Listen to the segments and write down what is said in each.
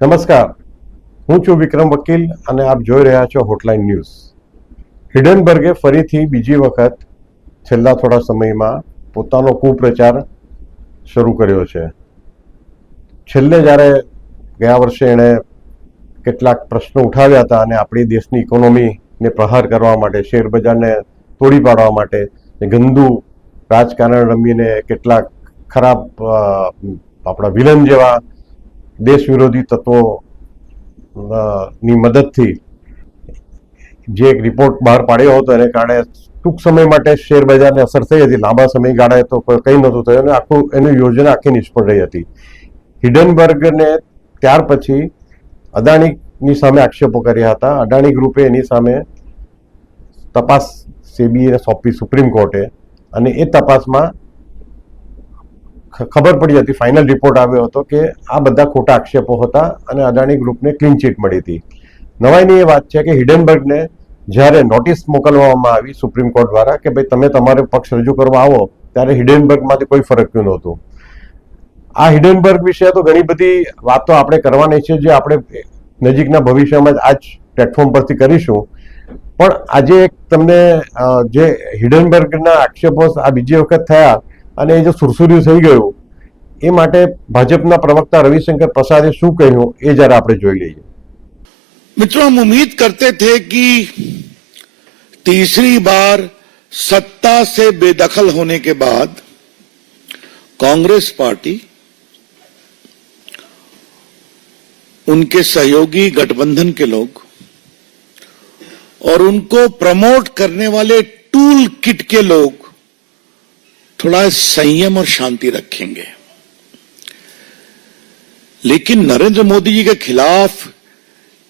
નમસ્કાર, હું છું વિક્રમ વકીલ અને આપ જોઈ રહ્યા છો હોટલાઇન ન્યૂઝ. હિડનબર્ગે ફરીથી બીજી વખત છેલ્લા થોડા સમયમાં પોતાનો કુપ્રચાર શરૂ કર્યો છે. છેલ્લે જ્યારે ગયા વર્ષે એણે કેટલાક પ્રશ્નો ઉઠાવ્યા હતા અને આપણી દેશની ઇકોનોમીને પ્રહાર કરવા માટે, શેર બજારને તોડી પાડવા માટે ગંદુ રાજકારણ રમીને કેટલાક ખરાબ આપણા વિલન જેવા દેશ વિરોધી તત્વો ની મદદથી જે એક રિપોર્ટ બહાર પાડ્યો હતો એને કારણે ટૂંક સમય માટે શેર બજારને અસર થઈ હતી. લાંબા સમયગાળાએ તો કંઈ નહોતું થયું અને આખું એની યોજના આખી નિષ્ફળ રહી હતી. હિડનબર્ગને ત્યાર પછી અદાણીની સામે આક્ષેપો કર્યા હતા. અદાણી ગ્રુપે એની સામે તપાસ સેબીને સોંપી સુપ્રીમ કોર્ટે અને એ તપાસમાં ખબર પડી હતી, ફાઇનલ રિપોર્ટ આવ્યો હતો કે આ બધા ખોટા આક્ષેપો હતા અને અદાણી ગ્રુપને ક્લીન ચીટ મળી હતી. નવાઈની એ વાત છે કે હિડનબર્ગને જ્યારે નોટિસ મોકલવામાં આવી સુપ્રીમ કોર્ટ દ્વારા કે ભાઈ તમે તમારો પક્ષ રજૂ કરવા આવો, ત્યારે હિડનબર્ગમાંથી કોઈ ફરક થયું નહોતું. આ હિડનબર્ગ વિશે તો ઘણી બધી વાતો આપણે કરવાની છે, જે આપણે નજીકના ભવિષ્યમાં જ આ જ પ્લેટફોર્મ પરથી કરીશું. પણ આજે એક તમને જે હિડનબર્ગના આક્ષેપો આ બીજી વખત થયા અને એ જો સુરસુર્યું થઈ ગયું, એ માટે ભાજપના પ્રવક્તા રવિશંકર પ્રસાદે શું કહ્યું એ જરા આપણે જોઈ લઈએ. मित्रों, हम उम्मीद करते थे कि तीसरी बार सत्ता से बेदखल होने के बाद कांग्रेस पार्टी उनके सहयोगी गठबंधन के लोग और उनको प्रमोट करने वाले टूल किट के लोग थोड़ा संयम और शांति रखेंगे. लेकिन नरेंद्र मोदी जी के खिलाफ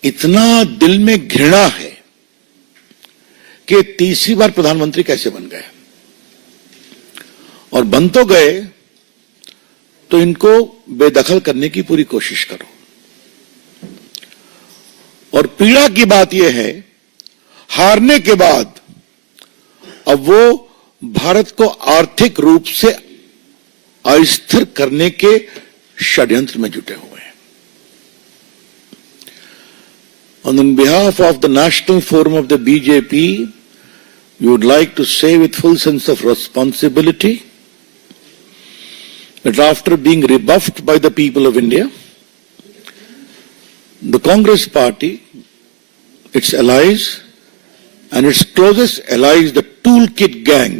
इतना दिल में घृणा है कि तीसरी बार प्रधानमंत्री कैसे बन गए, और बन तो गए तो इनको बेदखल करने की पूरी कोशिश करो. और पीड़ा की बात यह है, हारने के बाद अब वो भारत को आर्थिक रूप से अस्थिर करने के षड्यंत्र में जुटे हुए हैं. On behalf of the National Forum of the BJP, we would like to say with full sense of responsibility that after being rebuffed by the people of India, the Congress Party, its allies, and its closest allies, the Toolkit Gang,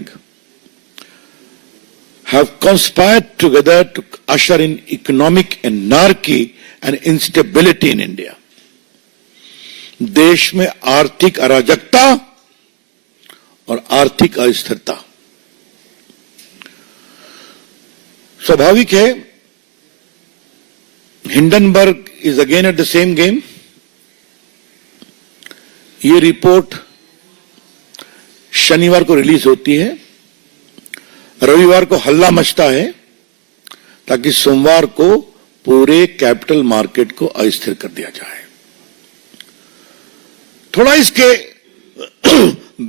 have conspired together to usher in economic anarchy and instability in India. देश में आर्थिक अराजकता और आर्थिक अस्थिरता. स्वाभाविक है, Hindenburg is again at the same game. ये रिपोर्ट शनिवार को रिलीज होती है, रविवार को हल्ला मचता है ताकि सोमवार को पूरे कैपिटल मार्केट को अस्थिर कर दिया जाए. थोड़ा इसके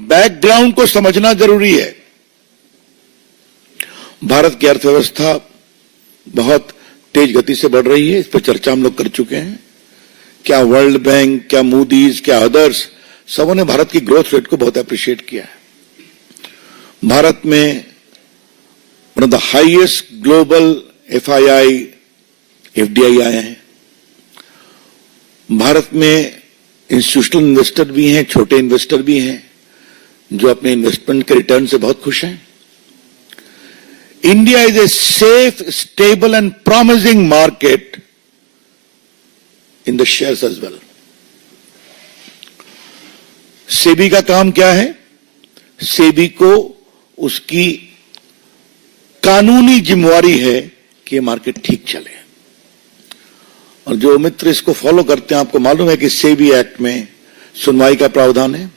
बैकग्राउंड को समझना जरूरी है. भारत की अर्थव्यवस्था बहुत तेज गति से बढ़ रही है, इस पर चर्चा हम लोग कर चुके हैं. क्या वर्ल्ड बैंक, क्या मूडीज, क्या अदर्स, सबों ने भारत की ग्रोथ रेट को बहुत अप्रिशिएट किया है. भारत में one of the highest global FII, FDI आए हैं. भारत में इंस्टीट्यूशनल इन्वेस्टर भी हैं, छोटे इन्वेस्टर भी हैं, जो अपने इन्वेस्टमेंट के रिटर्न से बहुत खुश हैं. India is a safe, stable and promising market in the shares as well. SEBI का काम क्या है? सेबी को उसकी कानूनी जिम्मेवारी है कि ये मार्केट ठीक चले. और जो मित्र इसको फॉलो करते हैं, आपको मालूम है कि सेबी एक्ट में सुनवाई का प्रावधान है,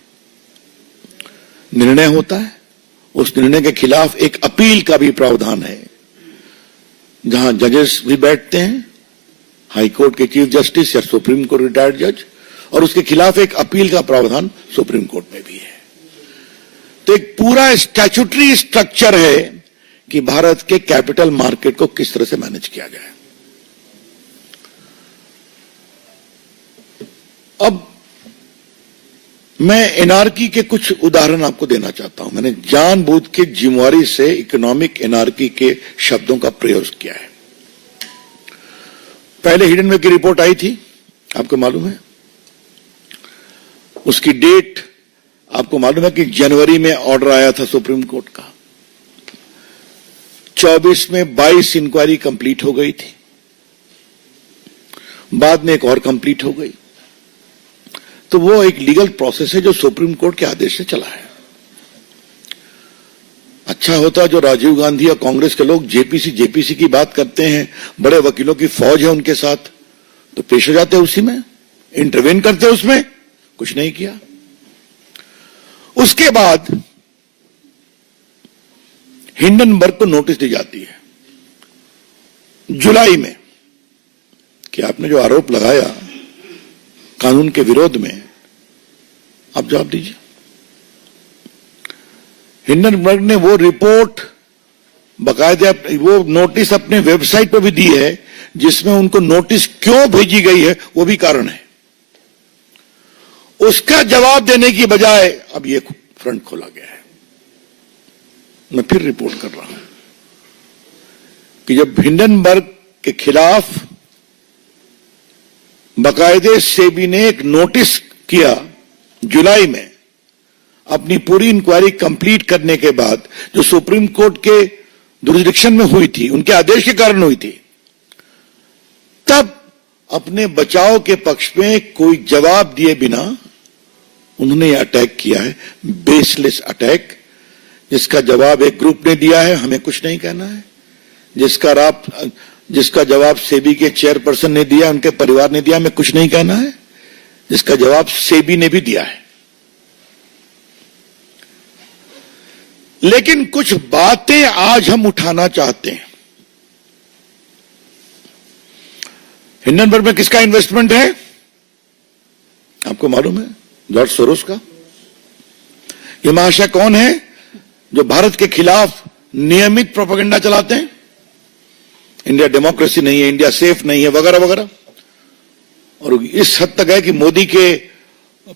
निर्णय होता है, उस निर्णय के खिलाफ एक अपील का भी प्रावधान है, जहां जजेस भी बैठते हैं, हाई कोर्ट के चीफ जस्टिस या सुप्रीम कोर्ट रिटायर्ड जज, और उसके खिलाफ एक अपील का प्रावधान सुप्रीम कोर्ट में भी है. तो एक पूरा स्टैट्यूटरी स्ट्रक्चर है कि भारत के कैपिटल मार्केट को किस तरह से मैनेज किया जाए. अब मैं एनआरकी के कुछ उदाहरण आपको देना चाहता हूं। मैंने जानबूझ के जिम्मेवारी से इकोनॉमिक एनआरकी के शब्दों का प्रयोग किया है। पहले हिडनबर्ग की रिपोर्ट आई थी, आपको मालूम है, उसकी डेट आपको मालूम है कि जनवरी में ऑर्डर आया था सुप्रीम कोर्ट का। 24 में 22 इंक्वायरी कंप्लीट हो गई थी, बाद में एक और कंप्लीट हो गई। तो वो एक लीगल प्रोसेस है जो सुप्रीम कोर्ट के आदेश से चला है। अच्छा होता जो राजीव गांधी और कांग्रेस के लोग जेपीसी की बात करते हैं, बड़े वकीलों की फौज है उनके साथ, तो पेश हो जाते उसी में, इंटरवेन करते उसमें, कुछ नहीं किया। उसके बाद हिंडनबर्ग को नोटिस दी जाती है जुलाई में कि आपने जो आरोप लगाया कानून के विरोध में, आप जवाब दीजिए। हिंडनबर्ग ने वो रिपोर्ट बकायदा, वो नोटिस अपने वेबसाइट पर भी दी है, जिसमें उनको नोटिस क्यों भेजी गई है वो भी कारण है। उसका जवाब देने की बजाय अब ये फ्रंट खोला गया है। मैं फिर रिपोर्ट कर रहा हूं कि जब हिंडनबर्ग के खिलाफ बाकायदे सेबी ने एक नोटिस किया जुलाई में, अपनी पूरी इंक्वायरी कंप्लीट करने के बाद, जो सुप्रीम कोर्ट के जुरिसडिक्शन में हुई थी, उनके आदेश के कारण हुई थी, तब अपने बचाव के पक्ष में कोई जवाब दिए बिना उन्होंने अटैक किया है, बेसलेस अटैक, जिसका जवाब एक ग्रुप ने दिया है, हमें कुछ नहीं कहना है। जिसका जवाब सेबी के चेयरपर्सन ने दिया, उनके परिवार ने दिया, हमें कुछ नहीं कहना है। जिसका जवाब सेबी ने भी दिया है। लेकिन कुछ बातें आज हम उठाना चाहते हैं। हिंडनबर्ग में किसका इन्वेस्टमेंट है आपको मालूम है? जॉर्ज सोरोस का। ये महाशय कौन है जो भारत के खिलाफ नियमित प्रोपेगेंडा चलाते हैं? इंडिया डेमोक्रेसी नहीं है, इंडिया सेफ नहीं है, वगैरह वगैरह। और इस हद तक है कि मोदी के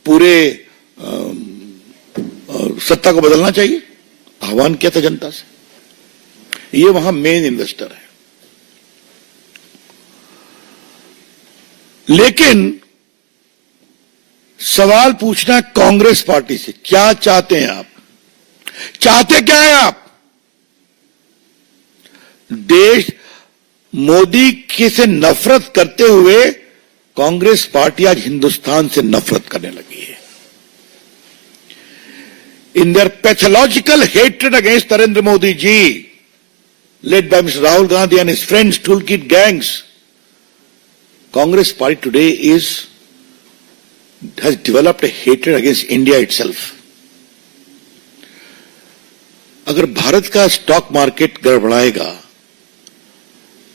पूरे सत्ता को बदलना चाहिए, आह्वान किया था जनता से। ये वहां मेन इन्वेस्टर है। लेकिन सवाल पूछना कांग्रेस पार्टी से, क्या चाहते हैं आप? चाहते क्या है आप? देश मोदी के से नफरत करते हुए कांग्रेस पार्टी आज हिंदुस्तान से नफरत करने लगी है। In their pathological hatred against Narendra Modi ji, led by Mr. Rahul Gandhi and his friends, toolkit gangs, Congress party today has developed a hatred against India itself. अगर भारत का स्टॉक मार्केट गड़बड़ाएगा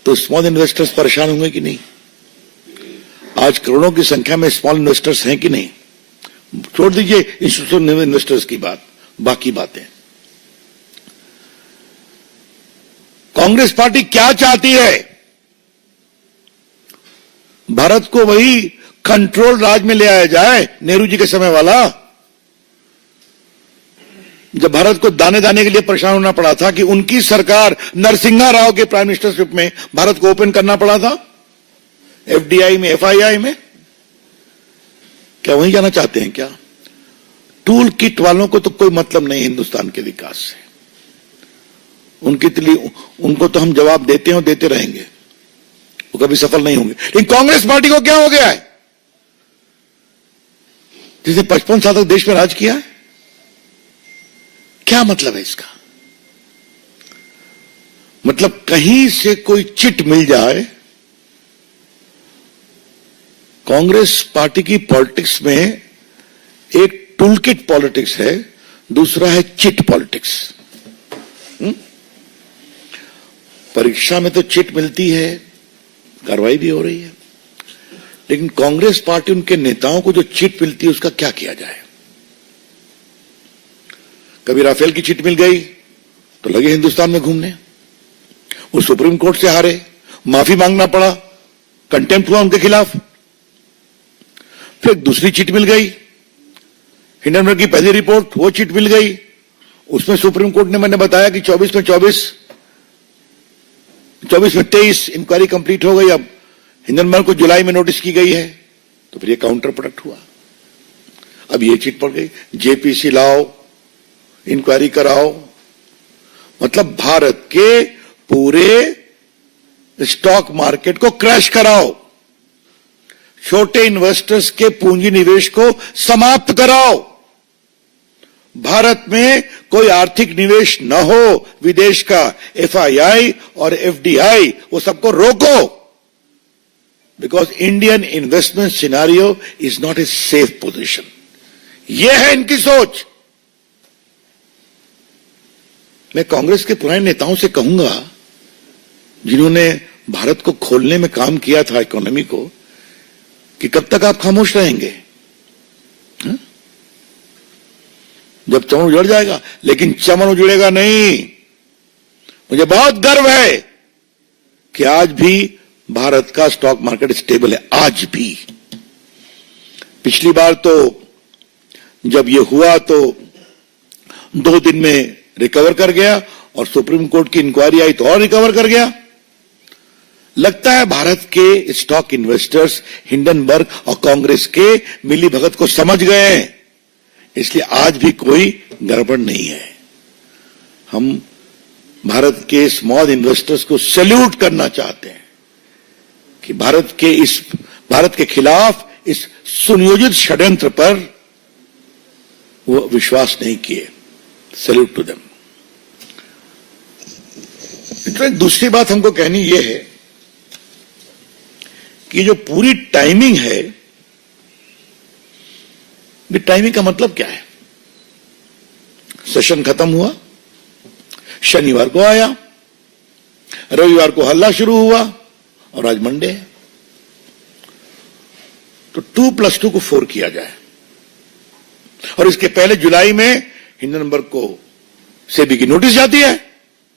तो small investors परेशान होंगे कि नहीं? आज करोड़ों की संख्या में स्मॉल इन्वेस्टर्स हैं कि नहीं? छोड़ दीजिए इंस्टीट्यूशनल इन्वेस्टर्स की बात, बाकी बातें। कांग्रेस पार्टी क्या चाहती है? भारत को वही कंट्रोल राज में ले आया जाए, नेहरू जी के समय वाला, जब भारत को दाने दाने के लिए परेशान होना पड़ा था कि उनकी सरकार नरसिम्हा राव के प्राइम मिनिस्टरशिप में भारत को ओपन करना पड़ा था, एफडीआई में, एफआईआई में। क्या वहीं जाना चाहते हैं क्या? टूल किट वालों को तो कोई मतलब नहीं हिंदुस्तान के विकास से। उनको तो हम जवाब देते हैं और देते रहेंगे, वो कभी सफल नहीं होंगे। लेकिन कांग्रेस पार्टी को क्या हो गया है? जिसने 55 साल तक देश में राज किया है, क्या मतलब है इसका? मतलब कहीं से कोई चिट मिल जाए। कांग्रेस पार्टी की पॉलिटिक्स में एक टूलकिट पॉलिटिक्स है, दूसरा है चिट पॉलिटिक्स। परीक्षा में तो चिट मिलती है, कार्रवाई भी हो रही है, लेकिन कांग्रेस पार्टी, उनके नेताओं को जो चिट मिलती है उसका क्या किया जाए? कभी राफेल की चिट मिल गई तो लगे हिंदुस्तान में घूमने, वो सुप्रीम कोर्ट से हारे, माफी मांगना पड़ा, कंटेम्प्ट हुआ उनके खिलाफ। फिर दूसरी चिट मिल गई, हिंडनबर्ग की पहली रिपोर्ट, वो चिट मिल गई। उसमें सुप्रीम कोर्ट ने मैंने बताया कि 24 में 23 इंक्वायरी कंप्लीट हो गई। अब हिंडनबर्ग को जुलाई में नोटिस की गई है, तो फिर ये काउंटर प्रोडक्ट हुआ। अब ये चिट पड़ गई, जेपीसी लाओ, इंक्वायरी कराओ। मतलब भारत के पूरे स्टॉक मार्केट को क्रैश कराओ, छोटे इन्वेस्टर्स के पूंजी निवेश को समाप्त कराओ, भारत में कोई आर्थिक निवेश न हो विदेश का, एफआईआई और एफडीआई, वो सबको रोको। Because Indian investment scenario is not a safe position. यह है इनकी सोच। मैं कांग्रेस के पुराने नेताओं से कहूंगा, जिन्होंने भारत को खोलने में काम किया था, इकोनॉमी को, कि कब तक आप खामोश रहेंगे? हा? जब चमन उजड़ जाएगा, लेकिन चमन उजड़ेगा नहीं। मुझे बहुत गर्व है कि आज भी भारत का स्टॉक मार्केट स्टेबल है, आज भी। पिछली बार तो जब ये हुआ तो 2 दिन में रिकवर कर गया, और सुप्रीम कोर्ट की इंक्वायरी आई तो और रिकवर कर गया। लगता है भारत के स्टॉक इन्वेस्टर्स हिंडनबर्ग और कांग्रेस के मिलीभगत को समझ गए हैं, इसलिए आज भी कोई गड़बड़ नहीं है। हम भारत के स्मॉल इन्वेस्टर्स को सैल्यूट करना चाहते हैं कि भारत के खिलाफ इस सुनियोजित षड्यंत्र पर वो विश्वास नहीं किए। Salute to them. दूसरी बात हमको कहनी यह है कि जो पूरी टाइमिंग है, ये टाइमिंग का मतलब क्या है? सेशन खत्म हुआ, शनिवार को आया, रविवार को हल्ला शुरू हुआ, और आज मंडे है। तो 2+2 को 4 किया जाए। और इसके पहले जुलाई में हिंडनबर्ग को सेबी की नोटिस जाती है,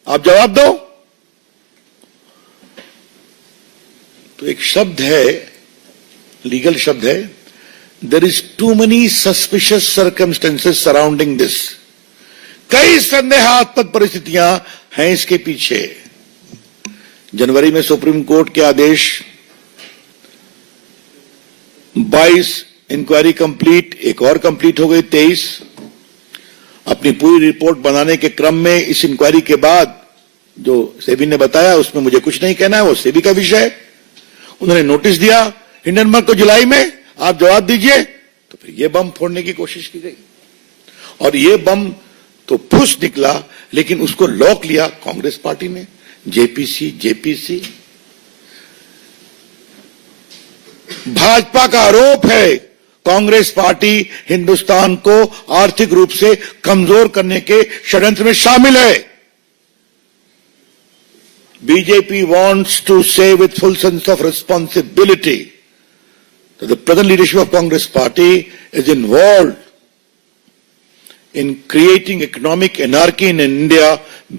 आप जवाब दो। तो एक शब्द है, लीगल शब्द है, there is too many suspicious circumstances surrounding this. कई संदेहास्पद परिस्थितियां हैं इसके पीछे। जनवरी में सुप्रीम कोर्ट के आदेश, 22 इंक्वायरी कंप्लीट, एक और कंप्लीट हो गई 23। अपनी पूरी रिपोर्ट बनाने के क्रम में इस इंक्वायरी के बाद जो सेबी ने बताया उसमें मुझे कुछ नहीं कहना है, वो सेबी का विषय है। उन्होंने नोटिस दिया हिंडनबर्ग को जुलाई में, आप जवाब दीजिए। तो फिर ये बम फोड़ने की कोशिश की गई, और ये बम तो फुस निकला, लेकिन उसको लॉक लिया कांग्रेस पार्टी ने, जेपीसी। भाजपा का आरोप है कांग्रेस पार्टी हिंदुस्तान को आर्थिक रूप से कमजोर करने के षड्यंत्र में शामिल है। BJP wants to say with full sense of responsibility that the present leadership of Congress Party is involved in creating economic anarchy in India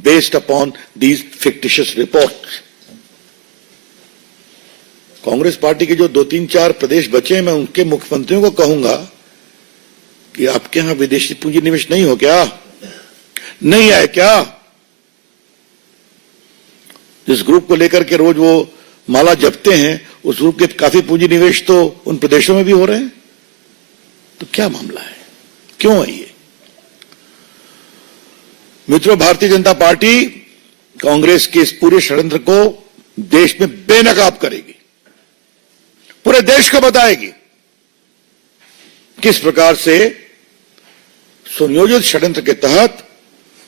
based upon these fictitious reports. Congress party के जो 2-3-4 प्रदेश बचे हैं, मैं उनके मुख्यमंत्रियों को कहूंगा कि आपके यहां विदेशी पूंजी निवेश नहीं हो क्या? नहीं आए क्या? जिस ग्रुप को लेकर के रोज वो माला जपते हैं, उस ग्रुप के काफी पूंजी निवेश तो उन प्रदेशों में भी हो रहे हैं। तो क्या मामला है, क्यों है ये? मित्रों, भारतीय जनता पार्टी कांग्रेस के इस पूरे षड्यंत्र को देश में बेनकाब करेगी, पूरे देश को बताएगी किस प्रकार से सुनियोजित षड्यंत्र के तहत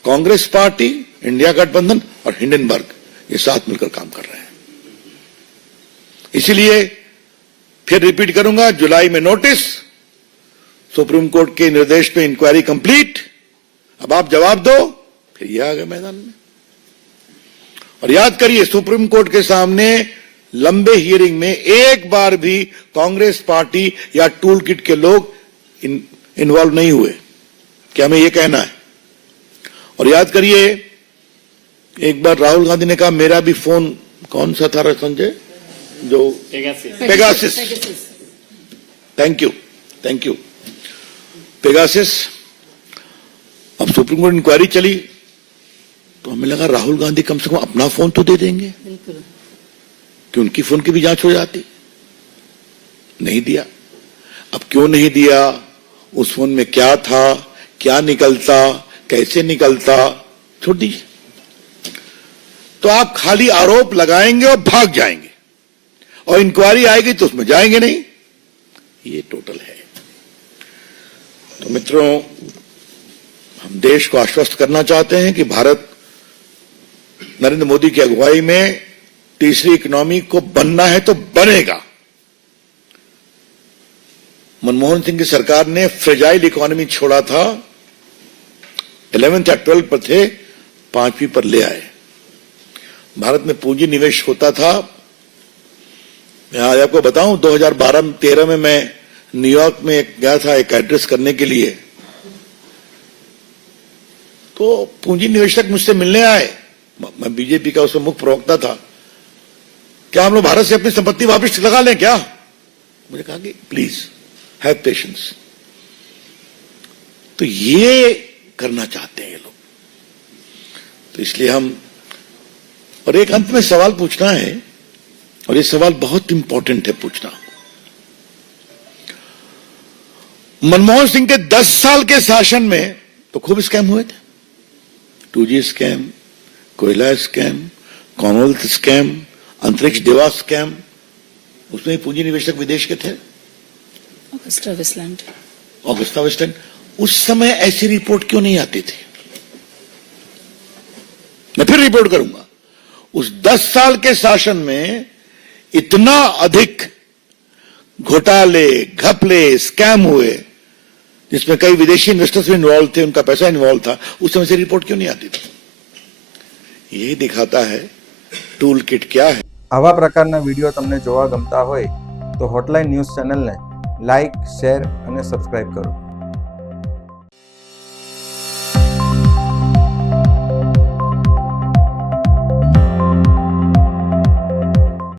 कांग्रेस पार्टी, इंडिया गठबंधन और हिंडनबर्ग ये साथ मिलकर काम कर रहे हैं। इसीलिए फिर रिपीट करूंगा, जुलाई में नोटिस, सुप्रीम कोर्ट के निर्देश पे इंक्वायरी कंप्लीट, अब आप जवाब दो, फिर ये आ गए मैदान में। और याद करिए, सुप्रीम कोर्ट के सामने लंबे हियरिंग में एक बार भी कांग्रेस पार्टी या टूल किट के लोग इन्वॉल्व नहीं हुए। क्या हमें यह कहना है? और याद करिए, एक बार राहुल गांधी ने कहा मेरा भी फोन कौन सा था संजय, जो Pegasus. Thank you. Thank you. Pegasus, अब सुप्रीम कोर्ट इंक्वायरी चली तो हमें लगा राहुल गांधी कम से कम अपना फोन तो दे देंगे कि उनकी फोन की भी जांच हो जाती। नहीं दिया। अब क्यों नहीं दिया, उस फोन में क्या था, क्या निकलता, कैसे निकलता, छोड़ दीजिए। तो आप खाली आरोप लगाएंगे और भाग जाएंगे, और इंक्वायरी आएगी तो उसमें जाएंगे नहीं। ये टोटल है। तो मित्रों, हम देश को आश्वस्त करना चाहते हैं कि भारत नरेंद्र मोदी की अगुवाई में तीसरी इकोनॉमी को बनना है तो बनेगा। मनमोहन सिंह की सरकार ने फ्रेजाइल इकोनॉमी छोड़ा था, 11th या 12th पर थे, 5वीं पर ले आए। भारत में पूंजी निवेश होता था। मैं आज आपको बताऊं, 2012-13 में मैं न्यूयॉर्क में गया था एक एड्रेस करने के लिए, तो पूंजी निवेशक मुझसे मिलने आए। मैं बीजेपी का उसमें मुख्य प्रवक्ता था। क्या हम लोग भारत से अपनी संपत्ति वापस लगा लें क्या? मुझे कहा कि प्लीज हैव पेशेंस। तो ये करना चाहते हैं ये लोग। तो इसलिए हम, और एक अंत में सवाल पूछना है, और ये सवाल बहुत इंपॉर्टेंट है पूछना। मनमोहन सिंह के 10 साल के शासन में तो खूब स्कैम हुए थे। 2G स्कैम, कोयला स्कैम, कॉमनवेल्थ स्कैम, अंतरिक्ष देवा स्कैम, उसमें पूंजी निवेशक विदेश के थे। Augusta Westland. उस समय ऐसी रिपोर्ट क्यों नहीं आती थी? मैं फिर रिपोर्ट करूंगा। उस 10 साल के शासन में इतना अधिक घोटाले, घपले, स्कैम हुए, जिसमें कई विदेशी इन्वेस्टर्स भी इन्वॉल्व थे, उनका पैसा इन्वॉल्व था। उस समय से रिपोर्ट क्यों नहीं आती थी? यही दिखाता है टूल किट क्या है। આવા પ્રકારના વિડીયો તમને જોવા ગમતા હોય તો હોટલાઇન ન્યૂઝ ચેનલને લાઇક, શેર અને સબસ્ક્રાઇબ કરો.